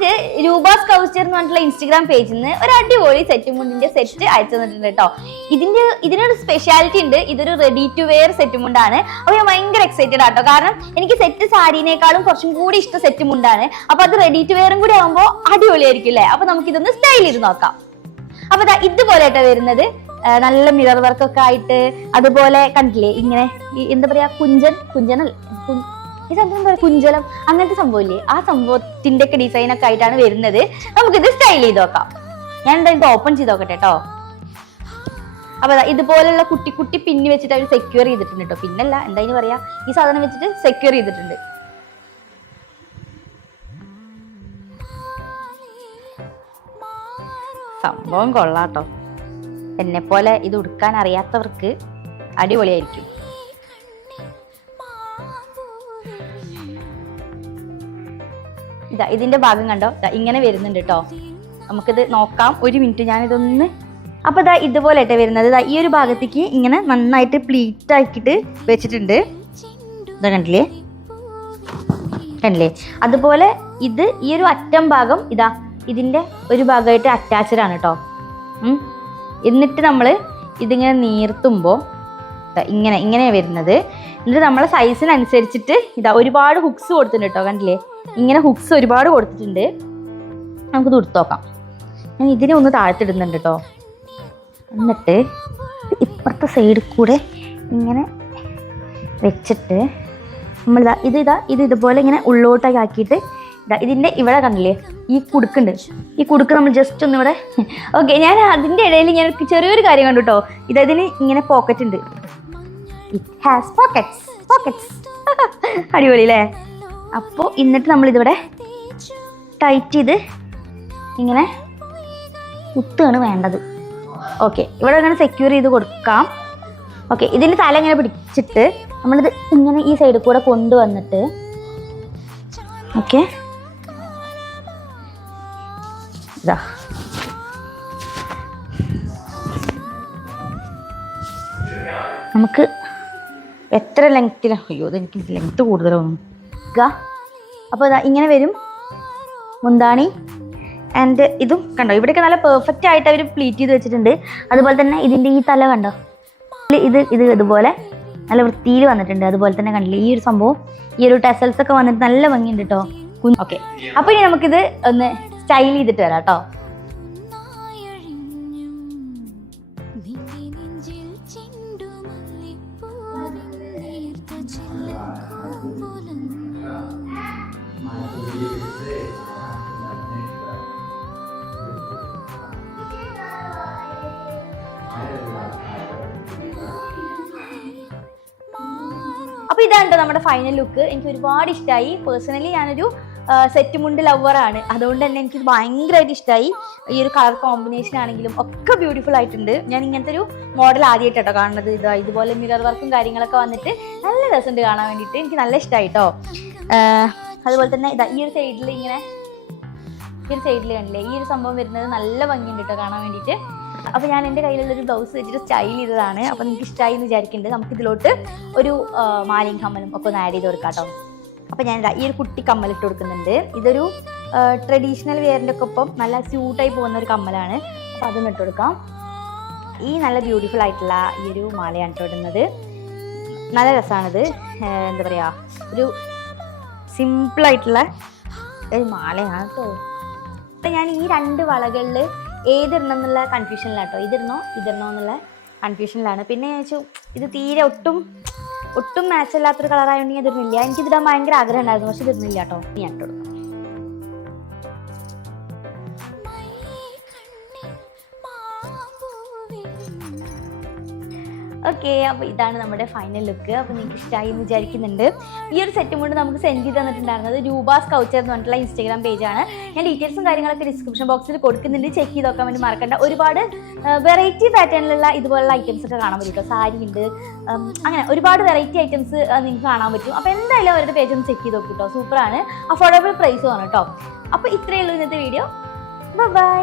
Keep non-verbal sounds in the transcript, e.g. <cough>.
നമുക്ക് രൂപാസ് കൗസ്റ്റർ എന്ന് പറഞ്ഞിട്ടുള്ള ഇൻസ്റ്റഗ്രാം പേജിൽ നിന്ന് ഒരു അടിപൊളി സെറ്റ് മുണ്ടിന്റെ സെറ്റ് അയച്ചു തന്നിട്ടുണ്ട് കേട്ടോ. ഇതിന്റെ ഇതിനൊരു സ്പെഷ്യാലിറ്റി ഉണ്ട്. ഇതൊരു റെഡി ടു വെയർ സെറ്റ് മുണ്ടാണ് അപ്പൊ ഞാൻ ഭയങ്കര എക്സൈറ്റഡ് ആട്ടോ. കാരണം എനിക്ക് സെറ്റ് സാരിനേക്കാളും കുറച്ചും കൂടി ഇഷ്ട സെറ്റ് മുണ്ടാണ് അപ്പൊ അത് റെഡി ടു വെയറും കൂടി ആകുമ്പോൾ അടിപൊളിയായിരിക്കും അല്ലേ അപ്പൊ നമുക്ക് ഇതൊന്ന് സ്റ്റൈൽ ചെയ്ത് നോക്കാം. അപ്പൊ ദാ ഇതുപോലെ വരുന്നത്. നല്ല മിറർ വർക്കൊക്കെ ആയിട്ട് അതുപോലെ കണ്ടില്ലേ? ഇങ്ങനെ എന്താ പറയാ? കുഞ്ചൻ കുഞ്ചനൽ കു- ഈ സംഭവം എന്താ പറയാ കുഞ്ചലം. അങ്ങനത്തെ സംഭവമില്ലേ? ആ സംഭവത്തിന്റെ ഒക്കെ ഡിസൈൻ ഒക്കെ ആയിട്ടാണ് വരുന്നത്. നമുക്കിത് സ്റ്റൈൽ ചെയ്ത് നോക്കാം. ഞാൻ എന്താ ഇത് ഓപ്പൺ ചെയ്ത് നോക്കട്ടെ കേട്ടോ അപ്പൊ ഇതുപോലുള്ള കുട്ടി കുട്ടി പിന്നി വെച്ചിട്ട് അവർ സെക്യൂർ ചെയ്തിട്ടുണ്ട് കേട്ടോ പിന്നല്ല എന്താ ഇനി പറയാ? ഈ സാധനം വെച്ചിട്ട് സെക്യൂർ ചെയ്തിട്ടുണ്ട്. സംഭവം കൊള്ളാട്ടോ എന്നെ പോലെ ഇത് ഉടുക്കാൻ അറിയാത്തവർക്ക് അടിപൊളിയായിരിക്കും. ഇതാ ഇതിന്റെ ഭാഗം കണ്ടോ? ഇങ്ങനെ വരുന്നുണ്ട് കേട്ടോ നമുക്കിത് നോക്കാം. ഒരു മിനിറ്റ് ഞാനിതൊന്ന് അപ്പോൾ ഇതാ ഇതുപോലെ ആയിട്ട് വരുന്നത്. ഇതാ ഈ ഒരു ഭാഗത്തേക്ക് ഇങ്ങനെ നന്നായിട്ട് പ്ലീറ്റ് ആക്കിയിട്ട് വെച്ചിട്ടുണ്ട്. ഇതാ കണ്ടില്ലേ? കണ്ടില്ലേ? അതുപോലെ ഇത് ഈ ഒരു അറ്റം ഭാഗം ഇതാ ഇതിന്റെ ഒരു ഭാഗമായിട്ട് അറ്റാച്ച്ഡ് ആണ് കേട്ടോ എന്നിട്ട് നമ്മൾ ഇതിങ്ങനെ നീർത്തുമ്പോൾ ഇങ്ങനെ ഇങ്ങനെ വരുന്നത്. എന്നിട്ട് നമ്മളെ സൈസിനനുസരിച്ചിട്ട് ഇതാ ഒരുപാട് ഹുക്സ് കൊടുത്തിട്ടുണ്ട് കേട്ടോ കണ്ടില്ലേ? ഇങ്ങനെ ഹുക്സ് ഒരുപാട് കൊടുത്തിട്ടുണ്ട്. നമുക്ക് എടുത്തു നോക്കാം ഞാൻ ഇതിനെ ഒന്ന് താഴ്ത്തിടുന്നുണ്ട് കേട്ടോ എന്നിട്ട് ഇപ്പുറത്തെ സൈഡിൽ കൂടെ ഇങ്ങനെ വെച്ചിട്ട് നമ്മളിതാ ഇത് ഇതാ ഇത് ഇതുപോലെ ഇങ്ങനെ ഉള്ളോട്ടൊക്കെ ആക്കിയിട്ട് ഇതാ ഇതിന്റെ ഇവിടെ കണ്ടില്ലേ ഈ കുടുക്കുണ്ട്. ഈ കുടുക്ക് നമ്മൾ ജസ്റ്റ് ഒന്ന് ഇവിടെ <laughs> ഓക്കെ ഞാൻ അതിന്റെ ഇടയിൽ ഞാൻ ചെറിയൊരു കാര്യം കണ്ടു കേട്ടോ ഇതതിന് ഇങ്ങനെ പോക്കറ്റ് ഉണ്ട്. <laughs> അടിപൊളി അല്ലേ അപ്പോൾ എന്നിട്ട് നമ്മളിതിവിടെ ടൈറ്റ് ചെയ്ത് ഇങ്ങനെ കുത്തുകയാണ് വേണ്ടത്. ഓക്കെ ഇവിടെ ഇങ്ങനെ സെക്യൂർ ചെയ്ത് കൊടുക്കാം. ഓക്കെ ഇതിന്റെ തല ഇങ്ങനെ പിടിച്ചിട്ട് നമ്മളിത് ഇങ്ങനെ ഈ സൈഡിൽ കൂടെ കൊണ്ടുവന്നിട്ട് ഓക്കെ ഇതാ. നമുക്ക് എത്ര ലെങ്ത്തിലാണ് അയ്യോ അതെനിക്ക് ലെങ്ത്ത് കൂടുതലൊന്നും അപ്പോൾ ഇതാ ഇങ്ങനെ വരും. മുന്താണി ആൻഡ് ഇതും കണ്ടോ? ഇവിടെയൊക്കെ നല്ല പെർഫെക്റ്റ് ആയിട്ട് അവർ പ്ലീറ്റ് ചെയ്ത് വെച്ചിട്ടുണ്ട്. അതുപോലെ തന്നെ ഇതിന്റെ ഈ തല കണ്ടോ? ഇത് ഇത് ഇതുപോലെ നല്ല വൃത്തിയിൽ വന്നിട്ടുണ്ട്. അതുപോലെ തന്നെ കണ്ടില്ലേ ഈ ഒരു സംഭവം ഈ ഒരു ടെസൽസ് ഒക്കെ വന്നിട്ട് നല്ല ഭംഗിയുണ്ട് കേട്ടോ ഓക്കെ അപ്പോൾ ഇനി നമുക്കിത് ഒന്ന് സ്റ്റൈൽ ചെയ്തിട്ട് വരാം കേട്ടോ അപ്പോൾ ഇതാണ് നമ്മുടെ ഫൈനൽ ലുക്ക് എനിക്ക് ഒരുപാട് ഇഷ്ടമായി പേഴ്സണലി ഞാനൊരു സെറ്റ് മുണ്ട് ലവറാണ് അതുകൊണ്ട് തന്നെ എനിക്ക് ഭയങ്കരമായിട്ട് ഇഷ്ടമായി ഈ ഒരു കളർ കോമ്പിനേഷൻ ആണെങ്കിലും ഒക്കെ ബ്യൂട്ടിഫുൾ ആയിട്ടുണ്ട്. ഞാൻ ഇങ്ങനത്തെ ഒരു മോഡൽ ആദ്യമായിട്ടോ കാണുന്നത്. ഇതാ ഇതുപോലെ മിറർ വർക്കും കാര്യങ്ങളൊക്കെ വന്നിട്ട് നല്ല രസമുണ്ട് കാണാൻ വേണ്ടിയിട്ട്. എനിക്ക് നല്ല ഇഷ്ടമായി കേട്ടോ അതുപോലെ തന്നെ ഇതാ ഈ ഒരു സൈഡിൽ ഇങ്ങനെ ഈ ഒരു സൈഡിൽ കണ്ടില്ലേ ഈ ഒരു സംഭവം വരുന്നത് നല്ല ഭംഗിയുണ്ട് കേട്ടോ കാണാൻ വേണ്ടിയിട്ട്. അപ്പോൾ ഞാൻ എന്റെ കയ്യിലുള്ള ഒരു ബ്ലൗസ് വെച്ചിട്ട് സ്റ്റൈൽ ചെയ്തതാണ്. അപ്പോൾ നിങ്ങൾക്ക് ഇഷ്ടമായി എന്ന് വിചാരിക്കുന്നുണ്ട് നമുക്ക് ഇതിലോട്ട് ഒരു മാലിൻ കമ്മലും ഒക്കെ ഒന്ന് ആഡ് ചെയ്ത് കൊടുക്കാം കേട്ടോ അപ്പോൾ ഞാൻ ഈ ഒരു കുട്ടി കമ്മൽ ഇട്ട് കൊടുക്കുന്നുണ്ട്. ഇതൊരു ട്രഡീഷണൽ വെയറിന്റെ ഒക്കെ ഒപ്പം നല്ല സ്യൂട്ടായി പോകുന്ന ഒരു കമ്മലാണ്. അപ്പോൾ അതൊന്ന് ഇട്ട് കൊടുക്കാം. ഈ നല്ല ബ്യൂട്ടിഫുൾ ആയിട്ടുള്ള ഈ ഒരു മാലയാണ് ഇട്ട് ഇടുന്നത്. നല്ല രസമാണിത് എന്താ പറയുക ഒരു സിമ്പിളായിട്ടുള്ള ഒരു മാലയാണ് കേട്ടോ അപ്പം ഞാൻ ഈ രണ്ട് വളകളിൽ ഏതിടണം എന്നുള്ള കൺഫ്യൂഷനിലാട്ടോ ഇതിടണോ? ഇതിടണോ എന്നുള്ള കൺഫ്യൂഷനിലാണ് പിന്നെ വെച്ചു ഇത് തീരെ ഒട്ടും ഒട്ടും മാച്ച് അല്ലാത്തൊരു കളറായതുകൊണ്ട് ഞാൻ ഇതിരുന്നില്ല എനിക്ക് ഇതിടാൻ ഭയങ്കര ആഗ്രഹം ഉണ്ടായിരുന്നു പക്ഷെ ഇതിരുന്നില്ല കേട്ടോ ഞാൻ ഇട്ട് ഓക്കെ അപ്പോൾ ഇതാണ് നമ്മുടെ ഫൈനൽ ലുക്ക് അപ്പോൾ നിങ്ങൾക്ക് ഇഷ്ടമായി എന്ന് വിചാരിക്കുന്നുണ്ട്. ഈ ഒരു സെറ്റും കൊണ്ട് നമുക്ക് സെൻഡ് ചെയ്ത് തന്നിട്ടുണ്ടായിരുന്നത് രൂപാസ് കൗച്ചർ എന്ന് പറഞ്ഞിട്ടുള്ള ഇൻസ്റ്റാഗ്രാം പേജാണ് ഞാൻ ഡീറ്റെയിൽസും കാര്യങ്ങളൊക്കെ ഡിസ്ക്രിപ്ഷൻ ബോക്സിൽ കൊടുക്കുന്നുണ്ട്. ചെക്ക് ചെയ്ത് നോക്കാൻ വേണ്ടി മറക്കണ്ട. ഒരുപാട് വെറൈറ്റി പാറ്റേണിലുള്ള ഇതുപോലുള്ള ഐറ്റംസ് ഒക്കെ കാണാൻ പറ്റും സാരി ഉണ്ട് അങ്ങനെ ഒരുപാട് വെറൈറ്റി ഐറ്റംസ് നിങ്ങൾക്ക് കാണാൻ പറ്റും. അപ്പോൾ എന്തായാലും അവരുടെ പേജ് ഒന്ന് ചെക്ക് ചെയ്ത് നോക്കും കേട്ടോ സൂപ്പറാണ് അഫോർഡബിൾ പ്രൈസും ആണ് കേട്ടോ അപ്പോൾ ഇത്രയേ ഉള്ളൂ ഇന്നത്തെ വീഡിയോ ബൈ